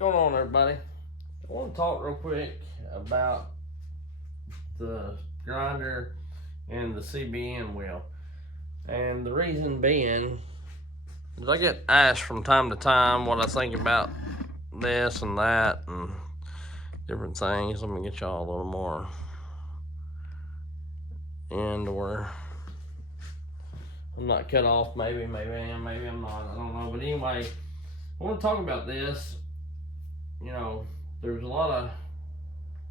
going on, everybody? I want to talk real quick about the grinder and the CBN wheel. And the reason being is I get asked from time to time what I think about this and that and different things. Let me get y'all a little more indoor. I'm not cut off, maybe I am, maybe I'm not, I don't know. But anyway, I want to talk about this. You know, there's a lot of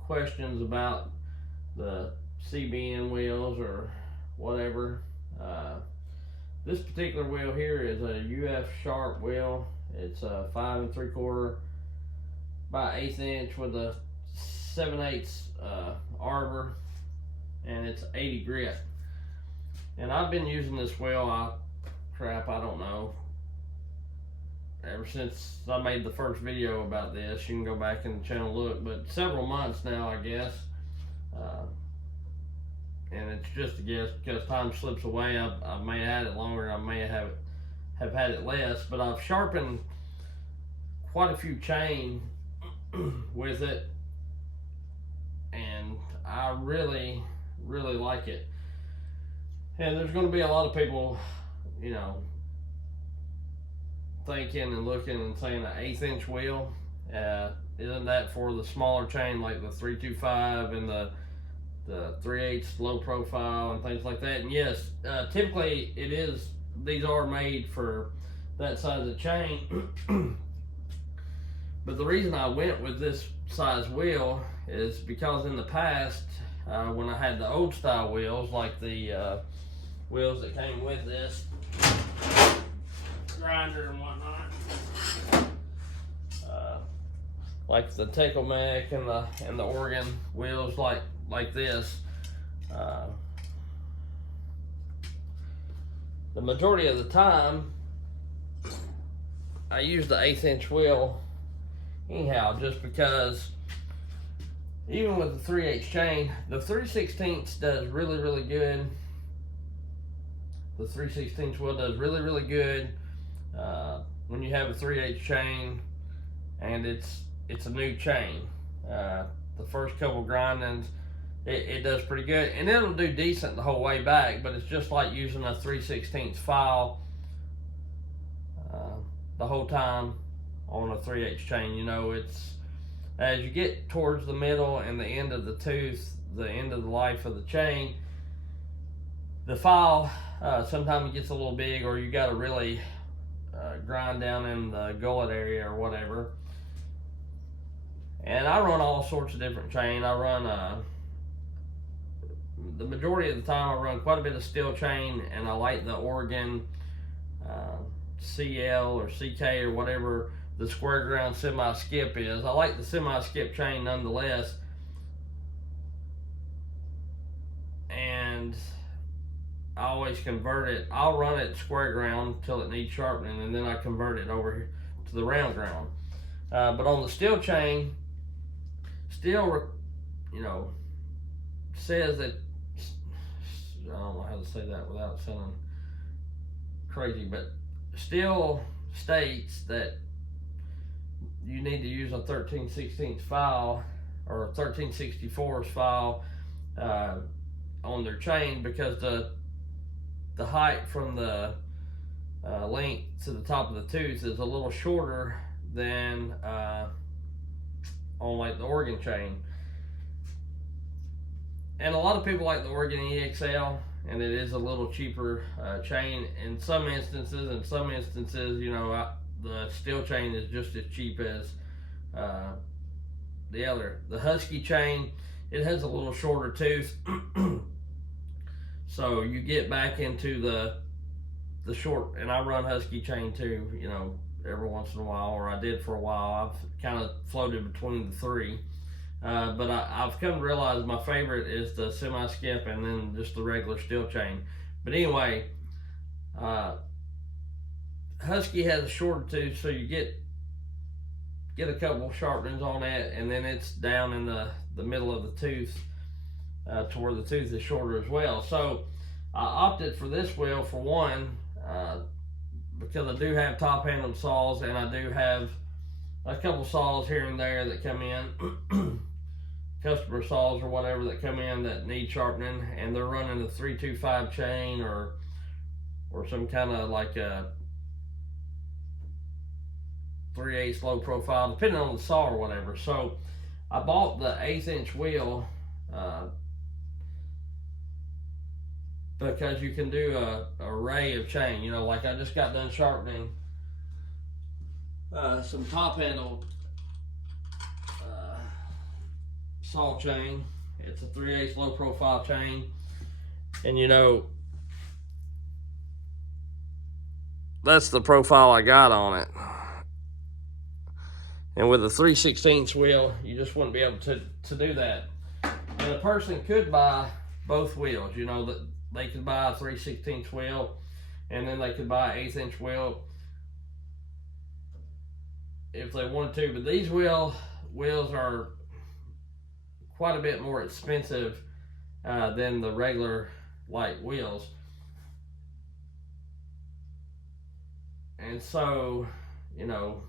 questions about the CBN wheels or whatever. This particular wheel here is a UF Sharp wheel. It's a 5 3/4 by 1/8 inch with a 7/8 arbor, and it's 80 grit. And I've been using this wheel, I don't know, ever since I made the first video about this. You can go back in the channel look, but several months now, I guess. And it's just a guess because time slips away. I may have had it longer, I may have had it less, but I've sharpened quite a few chain with it, and I really like it. And there's going to be a lot of people, you know, thinking and looking and saying an 1/8 inch wheel, isn't that for the smaller chain like the 325 and the 3/8 low profile and things like that? And yes, typically it is. These are made for that size of chain. But the reason I went with this size wheel is because in the past, when I had the old style wheels, like the wheels that came with this grinder and whatnot, like the Tecomec and the Oregon wheels, like this, the majority of the time I use the 1/8 inch wheel anyhow, just because even with the 3/8 chain, the 3/16 does really good. The 3/16 wheel does really good when you have a 3/8 chain and it's a new chain. The first couple grindings, it does pretty good, and it'll do decent the whole way back, but it's just like using a 3/16 file the whole time on a 3/8 chain. You know, it's as you get towards the middle and the end of the tooth, the end of the life of the chain, the file sometimes it gets a little big, or you got to really grind down in the gullet area or whatever. And I run all sorts of different chain. I run the majority of the time I run quite a bit of steel chain, and I like the Oregon CL or CK or whatever the square ground semi skip is. I like the semi skip chain nonetheless, and I always convert it. I'll run it square ground until it needs sharpening, and then I convert it over to the round ground. But on the steel chain, steel, you know, says that, I don't know how to say that without sounding crazy, but steel states that you need to use a 13/16 file or a 13/64 file on their chain, because the height from the length to the top of the tooth is a little shorter than on like the Oregon chain. And a lot of people like the Oregon EXL, and it is a little cheaper chain in some instances. In some instances, you know, the steel chain is just as cheap as the other. The Husky chain, it has a little shorter tooth, so you get back into the short. And I run Husky chain too, you know, every once in a while, or I did for a while. I've kind of floated between the three. But I've come to realize my favorite is the semi-skip and then just the regular steel chain. But anyway, Husky has a shorter tooth, so you get a couple sharpenings on that, and then it's down in the middle of the tooth to where the tooth is shorter as well. So I opted for this wheel for one, because I do have top-handled saws, and I do have a couple saws here and there that come in, customer saws or whatever that come in that need sharpening, and they're running a 325 chain or some kind of like a 3/8 low profile, depending on the saw or whatever. So I bought the 1/8 wheel because you can do a array of chain. You know, like I just got done sharpening some top handle saw chain. It's a 3/8 low profile chain, and you know, that's the profile I got on it. And with a 3/16 wheel, you just wouldn't be able to do that. And a person could buy both wheels. You know, that they could buy a 3/16 wheel, and then they could buy an 1/8 wheel if they wanted to. But these wheels are quite a bit more expensive than the regular light wheels. And so, you know,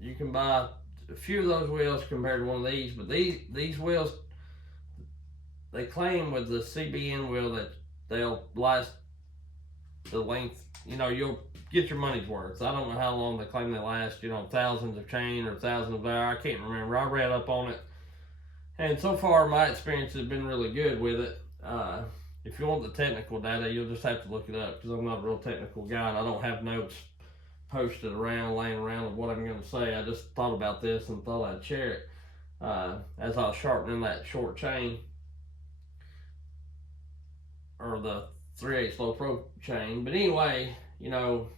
you can buy a few of those wheels compared to one of these, but these wheels, they claim with the CBN wheel that they'll last the length, you know, you'll get your money's worth. I don't know how long they claim they last, you know, thousands of chain or thousands of hour. I can't remember. I read up on it, and so far my experience has been really good with it. If you want the technical data, you'll just have to look it up, because I'm not a real technical guy and I don't have notes posted around, laying around of what I'm going to say. I just thought about this and thought I'd share it as I was sharpening that short chain, or the 3/8 low pro chain. But anyway, you know,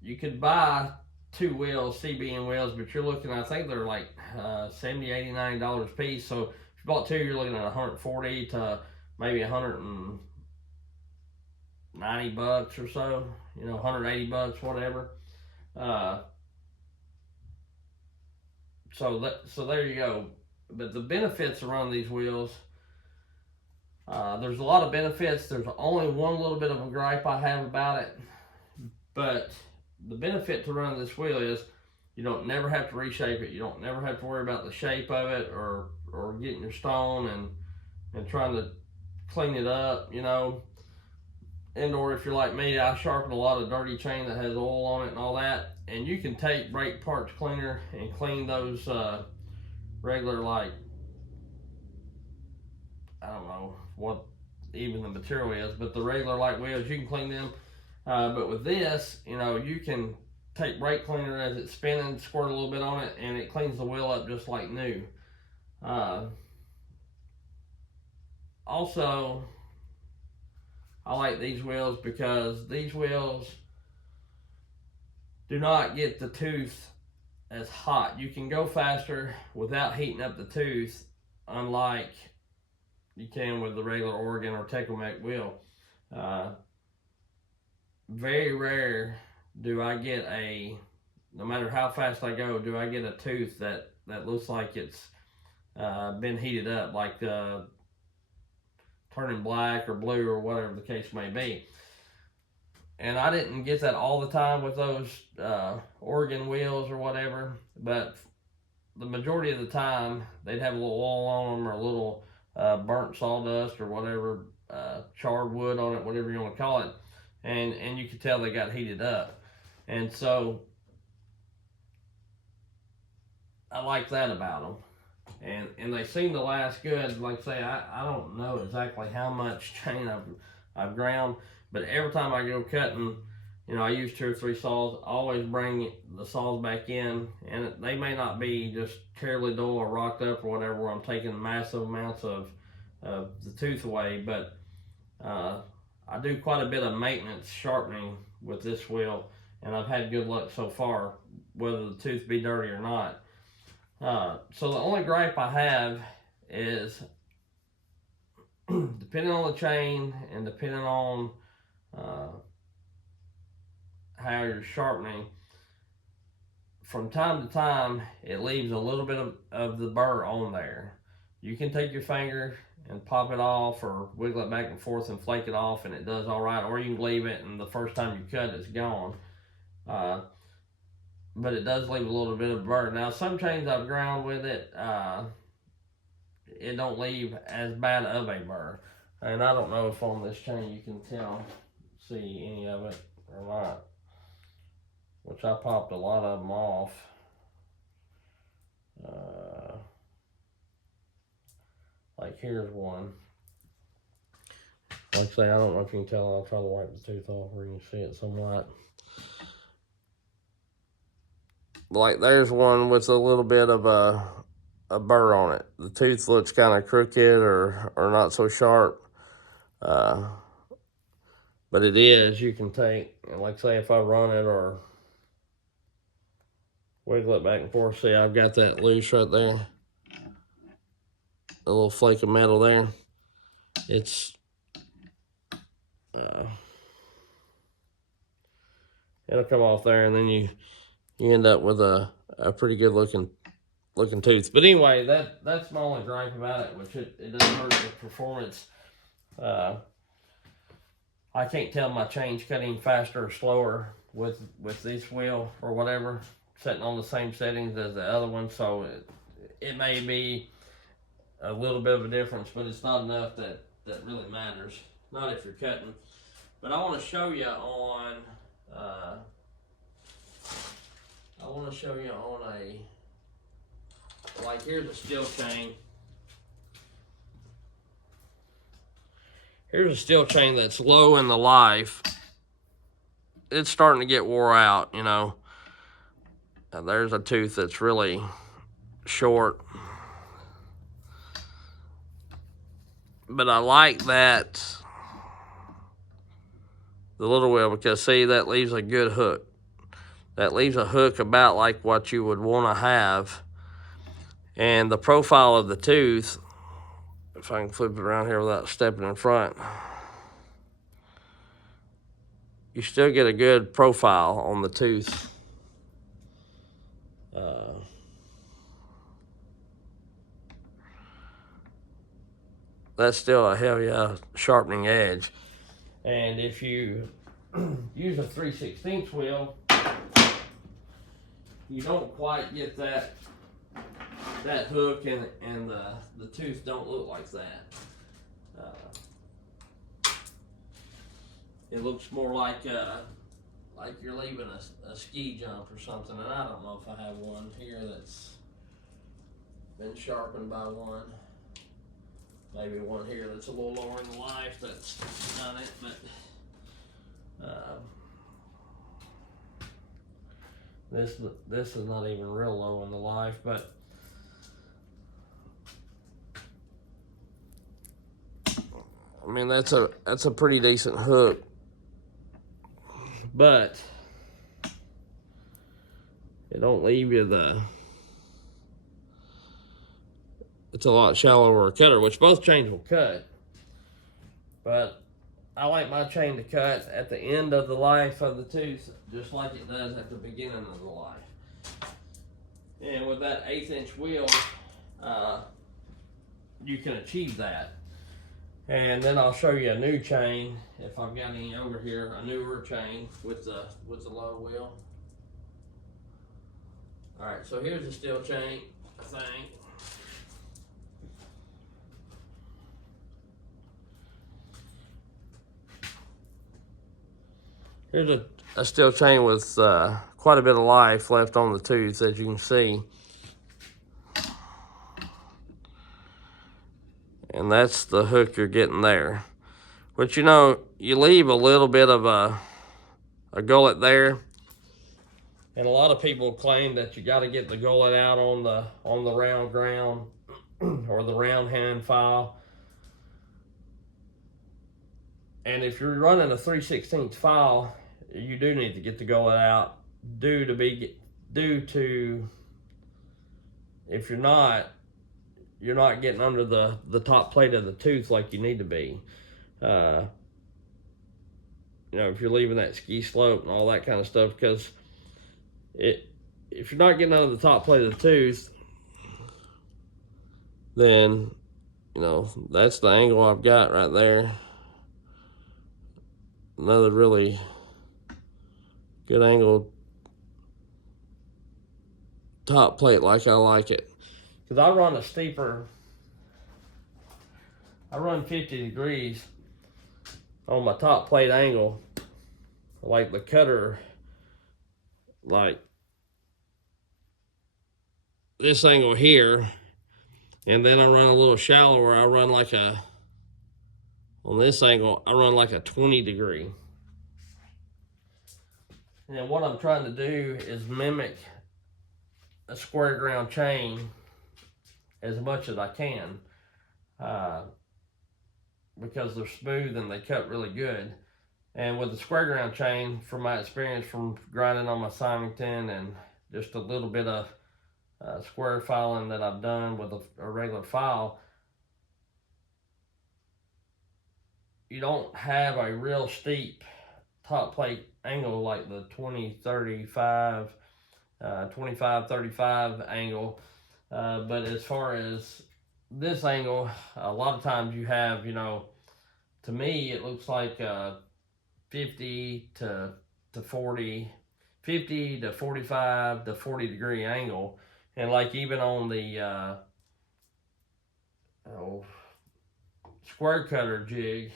you could buy two wheels, CBN wheels, but you're looking, I think they're like $70, $89 a piece. So if you bought two, you're looking at 140 to maybe 190 bucks or so, you know, 180 bucks, whatever. So there you go. But the benefits around these wheels, there's a lot of benefits. There's only one little bit of a gripe I have about it, but the benefit to running this wheel is you don't never have to reshape it. You don't never have to worry about the shape of it or getting your stone and trying to clean it up, you know. And or if you're like me, I sharpen a lot of dirty chain that has oil on it and all that, and you can take brake parts cleaner and clean those regular, like, I don't know what even the material is, but the regular light wheels, you can clean them. But with this, you know, you can take brake cleaner as it's spinning, squirt a little bit on it, and it cleans the wheel up just like new. Also, I like these wheels because these wheels do not get the tooth as hot. You can go faster without heating up the tooth, unlike you can with the regular Oregon or Tecumseh wheel. Very rare do I get no matter how fast I go, do I get a tooth that looks like it's been heated up, like turning black or blue or whatever the case may be. And I didn't get that all the time with those Oregon wheels or whatever, but the majority of the time they'd have a little oil on them or a little burnt sawdust or whatever, charred wood on it, whatever you want to call it, and you could tell they got heated up. And so I like that about them. And they seem to last good. Like I say, I don't know exactly how much chain I've ground, but every time I go cutting, you know, I use 2 or 3 saws. I always bring the saws back in, and they may not be just terribly dull or rocked up or whatever, where I'm taking massive amounts of the tooth away, but I do quite a bit of maintenance sharpening with this wheel, and I've had good luck so far, whether the tooth be dirty or not. So the only gripe I have is, depending on the chain and depending on how you're sharpening, from time to time it leaves a little bit of the burr on there. You can take your finger and pop it off or wiggle it back and forth and flake it off, and it does all right, or you can leave it and the first time you cut it's gone. but it does leave a little bit of burr. Now, some chains I've ground with it, it don't leave as bad of a burr. And I don't know if on this chain you can see any of it or not. Which I popped a lot of them off. Like here's one. Like I say, I don't know if you can tell. I'll try to wipe the tooth off where you can see it somewhat. Like there's one with a little bit of a burr on it. The tooth looks kind of crooked or not so sharp. But it is, you can take, like say if I run it or wiggle it back and forth, see I've got that loose right there. A little flake of metal there. It's it'll come off there, and then you end up with a pretty good looking tooth. But anyway, that's my only gripe about it, which it doesn't hurt the performance. I can't tell my chain's cutting faster or slower with this wheel or whatever, setting on the same settings as the other one, so it may be a little bit of a difference, but it's not enough that really matters. Not if you're cutting. But I want to show you on like here's a steel chain. Here's a steel chain that's low in the life. It's starting to get wore out, you know. Now there's a tooth that's really short. But I like that, the little wheel, because see, that leaves a good hook. That leaves a hook about like what you would want to have. And the profile of the tooth, if I can flip it around here without stepping in front, you still get a good profile on the tooth. That's still a hell yeah sharpening edge. And if you use a 3/16 wheel, you don't quite get that hook, and the tooth don't look like that. It looks more like you're leaving a ski jump or something, and I don't know if I have one here that's been sharpened by one. Maybe one here that's a little lower in the life that's done it, but this is not even real low in the life, but I mean that's a pretty decent hook. But it don't leave you it's a lot shallower cutter, which both chains will cut. But I like my chain to cut at the end of the life of the tooth, just like it does at the beginning of the life. And with that 1/8 inch wheel, you can achieve that. And then I'll show you a new chain, if I've got any over here, a newer chain with the low wheel. All right, so here's the steel chain, I think. Here's a steel chain with quite a bit of life left on the tooth, as you can see. And that's the hook you're getting there. But you know, you leave a little bit of a gullet there. And a lot of people claim that you got to get the gullet out on the round ground or the round hand file. And if you're running a 3/16 file, you do need to get the gullet out due to if you're not getting under the top plate of the tooth like you need to be. You know, if you're leaving that ski slope and all that kind of stuff, because if you're not getting under the top plate of the tooth, then you know that's the angle I've got right there. Another really good angle top plate like I like it. Because I run a steeper, I run 50 degrees on my top plate angle, like the cutter, like this angle here, and then I run a little shallower. I run like a, on this angle, I run like a 20 degree. And what I'm trying to do is mimic a square ground chain as much as I can, because they're smooth and they cut really good. And with the square ground chain, from my experience from grinding on my Symington and just a little bit of square filing that I've done with a regular file, you don't have a real steep top plate angle like the 20, 35, 25, 35 angle. But as far as this angle, a lot of times you have, you know, to me, it looks like 50 to 40, 50 to 45 to 40 degree angle. And like even on the square cutter jig,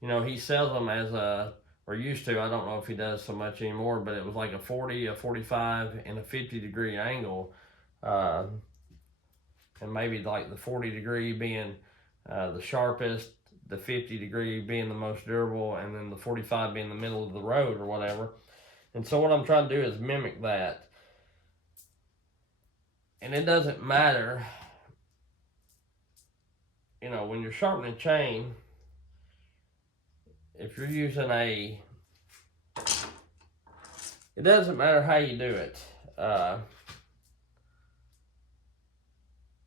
you know, he sells them as a, or used to, I don't know if he does so much anymore, but it was like a 40, a 45, and a 50 degree angle. And maybe like the 40 degree being the sharpest, the 50 degree being the most durable, and then the 45 being the middle of the road or whatever. And so what I'm trying to do is mimic that. And it doesn't matter, you know, when you're sharpening chain, if you're using it doesn't matter how you do it.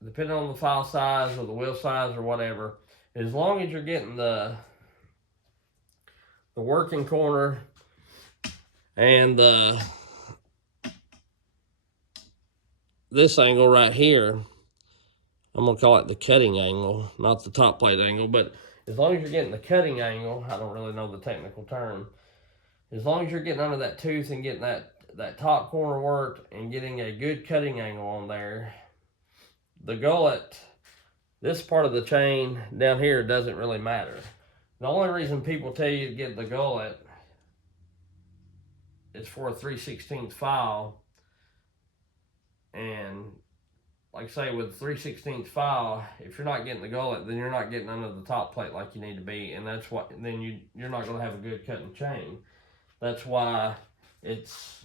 Depending on the file size or the wheel size or whatever, as long as you're getting the working corner and this angle right here, I'm gonna call it the cutting angle, not the top plate angle, but as long as you're getting the cutting angle, I don't really know the technical term, as long as you're getting under that tooth and getting that top corner worked and getting a good cutting angle on there, the gullet, this part of the chain down here doesn't really matter. The only reason people tell you to get the gullet is for a 3/16 file. And like I say, with 3/16 file, if you're not getting the gullet, then you're not getting under the top plate like you need to be. And that's what, then you're not going to have a good cutting chain. That's why it's,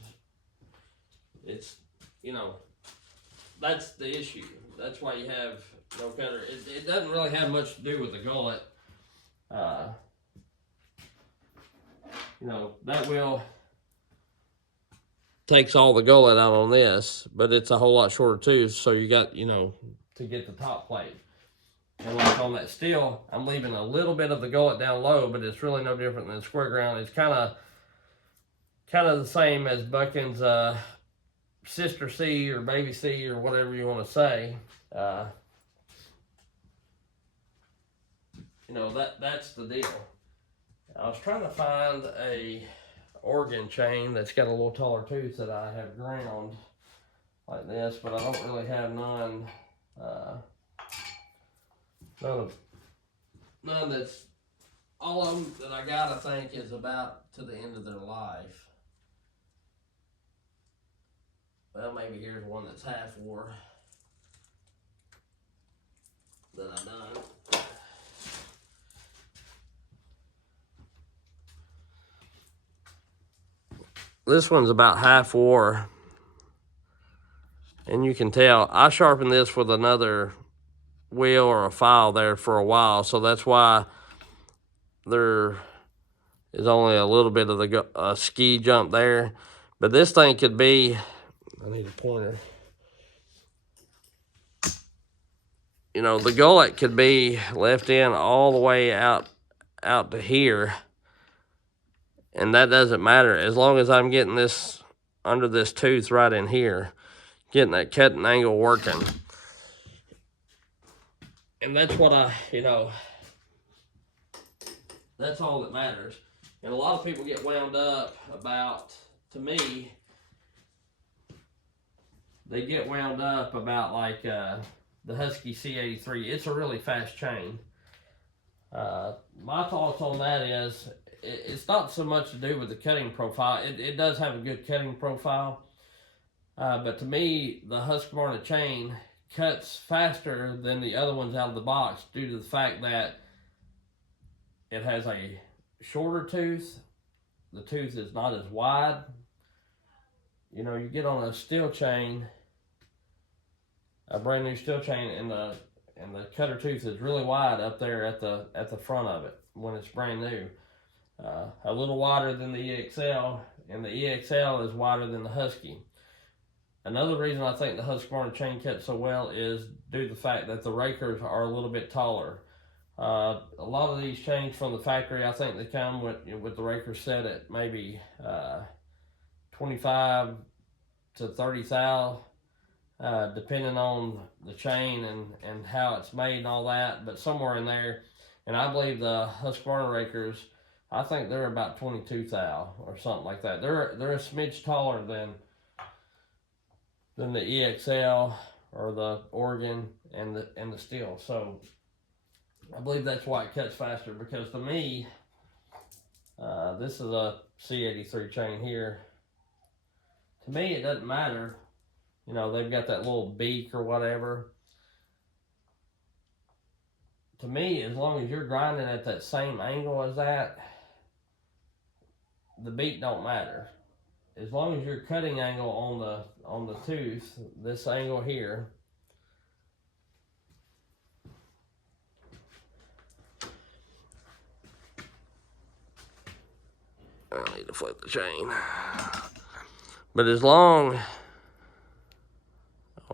you know, that's the issue. That's why you have no cutter. It doesn't really have much to do with the gullet. You know, that wheel takes all the gullet out on this, but it's a whole lot shorter too, so you got, you know, to get the top plate. And like on that steel, I'm leaving a little bit of the gullet down low, but it's really no different than square ground. It's kind of the same as Buchan's sister C or baby C or whatever you want to say. You know, that's the deal. I was trying to find a organ chain that's got a little taller tooth that I have ground like this, but I don't really have none. None that's, all of them that I got, I think, is about to the end of their life. Well, maybe here's one that's half wore that I done. This one's about half wore, and you can tell I sharpened this with another wheel or a file there for a while, so that's why there is only a little bit of the ski jump there. But this thing could be, I need a pointer. You know, the gullet could be left in all the way out to here, and that doesn't matter as long as I'm getting this under this tooth right in here, getting that cutting angle working. And that's what you know, that's all that matters. And a lot of people get wound up about, to me, they get wound up about like the Husky C83. It's a really fast chain. My thoughts on that is it's not so much to do with the cutting profile. It does have a good cutting profile, but to me, the Husqvarna chain cuts faster than the other ones out of the box due to the fact that it has a shorter tooth. The tooth is not as wide. You know, you get on a steel chain, a brand new steel chain, and the cutter tooth is really wide up there at the front of it when it's brand new. A little wider than the EXL, and the EXL is wider than the Husky. Another reason I think the Husqvarna chain cuts so well is due to the fact that the rakers are a little bit taller. A lot of these chains from the factory, I think they come with the rakers set at maybe 25 to 30 thou, depending on the chain and how it's made and all that, but somewhere in there. And I believe the Husqvarna rakers, I think they're about 22 thou or something like that. They're a smidge taller than the EXL or the Oregon and the steel. So I believe that's why it cuts faster, because to me, this is a C83 chain here. To me, it doesn't matter. You know, they've got that little beak or whatever. To me, as long as you're grinding at that same angle as that, the beak don't matter. As long as your cutting angle on the tooth, this angle here, I need to flip the chain. But as long,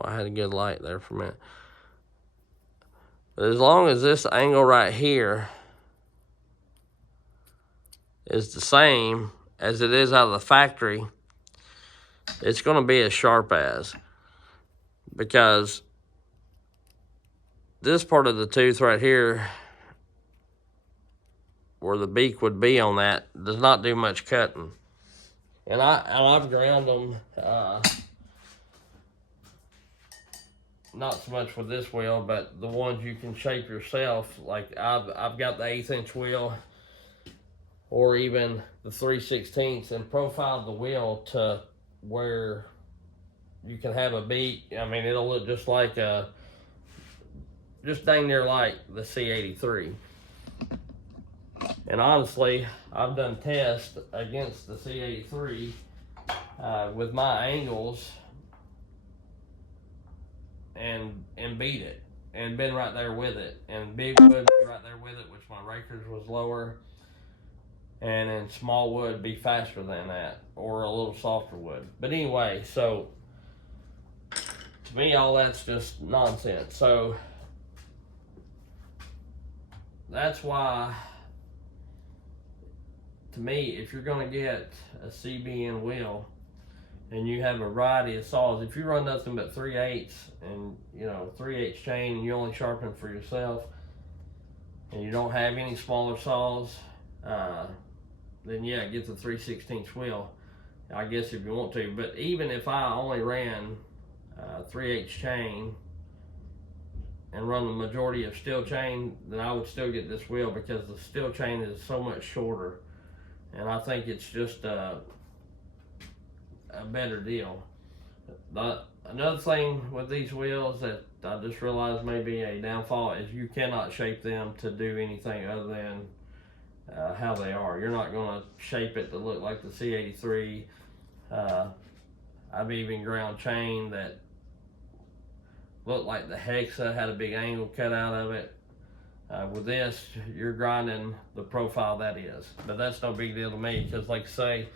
I had a good light there for a minute. But as long as this angle right here is the same as it is out of the factory, it's going to be as sharp as. Because this part of the tooth right here, where the beak would be on that, does not do much cutting. And I've ground them, not so much with this wheel, but the ones you can shape yourself. Like I've got the 1/8 inch wheel, or even the 3/16, and profiled the wheel to where you can have a beak. I mean, it'll look just like just dang near like the C83. And honestly, I've done tests against the C83 with my angles and beat it, and been right there with it. And big wood be right there with it, which my rakers was lower, and in small wood be faster than that, or a little softer wood. But anyway, so to me, all that's just nonsense. So that's why, to me, if you're going to get a CBN wheel and you have a variety of saws, if you run nothing but 3/8 and 3/8 chain, and you only sharpen for yourself, and you don't have any smaller saws, then yeah, get the 3/16 wheel, I guess, if you want to. But even if I only ran 3/8 chain and run the majority of steel chain, then I would still get this wheel, because the steel chain is so much shorter. And I think it's just a better deal. Another thing with these wheels that I just realized may be a downfall is you cannot shape them to do anything other than how they are. You're not going to shape it to look like the C83. I've even ground chain that looked like the Hexa, had a big angle cut out of it. With this, you're grinding the profile that is. But that's no big deal to me, because like I say,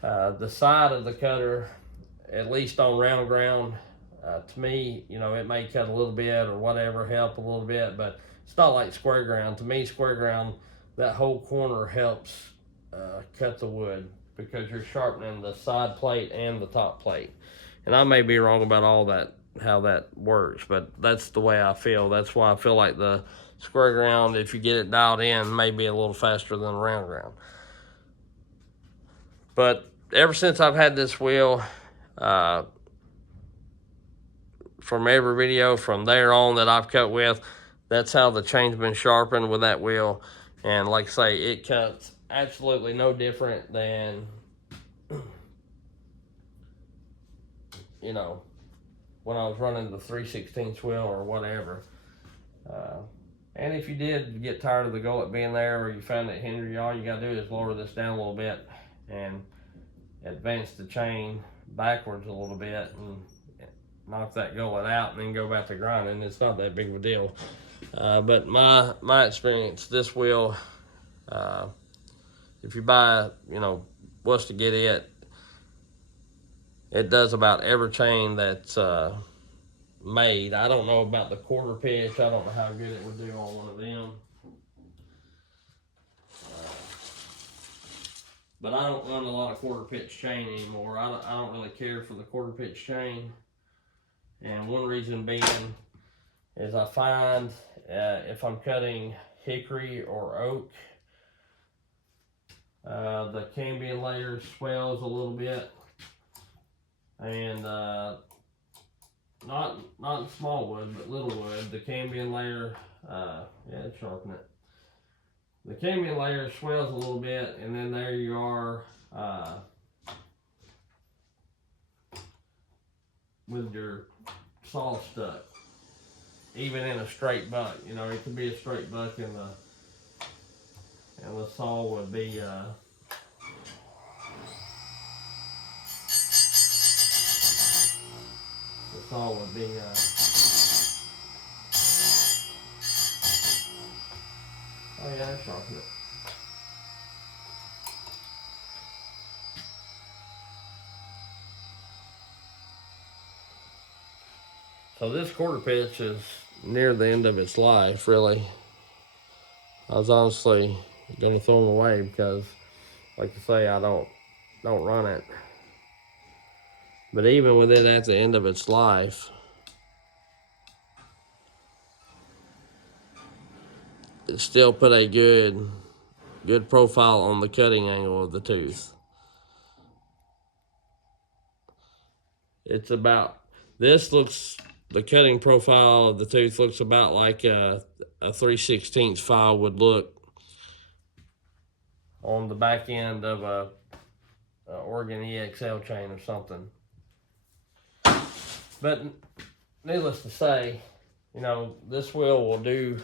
the side of the cutter, at least on round ground, to me, it may cut a little bit or whatever, help a little bit, but it's not like square ground. To me, square ground, that whole corner helps cut the wood, because you're sharpening the side plate and the top plate. And I may be wrong about all that, how that works, but that's the way I feel. That's why I feel like the square ground, if you get it dialed in, may be a little faster than round ground. But ever since I've had this wheel, from every video from there on that I've cut with, that's how the chain's been sharpened with that wheel. And like I say, it cuts absolutely no different than, you know, when I was running the 3/16 wheel or whatever. And if you did get tired of the gullet being there, or you found it hindered you, all you gotta do is lower this down a little bit and advance the chain backwards a little bit and knock that gullet out, and then go back to grinding. It's not that big of a deal. But my experience, this wheel, if you buy, you know, what's to get it does about every chain that's made. I don't know about the quarter pitch. I don't know how good it would do on one of them. But I don't run a lot of quarter pitch chain anymore. I don't really care for the quarter pitch chain. And one reason being is I find if I'm cutting hickory or oak, the cambium layer swells a little bit. And not small wood, but little wood, the cambium layer, yeah, sharpen it. The cambium layer swells a little bit, and then there you are with your saw stuck. Even in a straight buck, you know, it could be a straight buck, and the saw would be oh yeah, I sharpened it. So this quarter pitch is near the end of its life, really. I was honestly gonna throw them away because, like I say, I don't run it. But even with it at the end of its life, it still put a good profile on the cutting angle of the tooth. It's about, the cutting profile of the tooth looks about like a 3/16 file would look on the back end of a Oregon EXL chain or something. But needless to say, you know, this wheel will do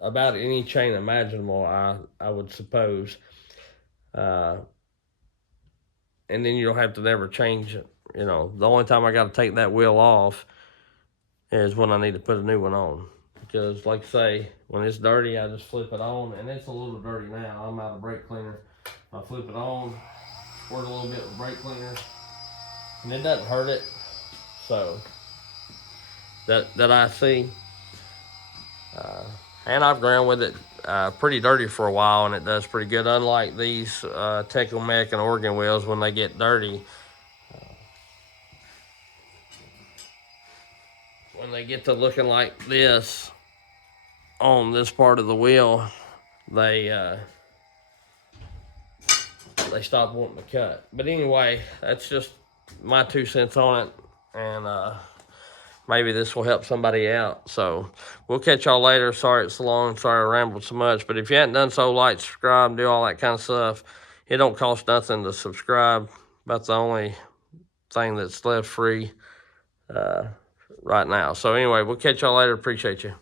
about any chain imaginable, I would suppose. And then you'll have to never change it. You know, the only time I got to take that wheel off is when I need to put a new one on. Because, like I say, when it's dirty, I just flip it on, and it's a little dirty now. I'm out of brake cleaner. I flip it on, squirt a little bit with brake cleaner, and it doesn't hurt it. So that I see. And I've ground with it pretty dirty for a while, and it does pretty good. Unlike these Tecomec and Oregon wheels, when they get dirty, when they get to looking like this on this part of the wheel, they stop wanting to cut. But anyway, that's just my 2 cents on it, and maybe this will help somebody out. So we'll catch y'all later. Sorry it's so long. Sorry I rambled so much. But if you hadn't done so, like, subscribe, do all that kind of stuff. It don't cost nothing to subscribe. About the only thing that's left free right now. So anyway, we'll catch y'all later. Appreciate you.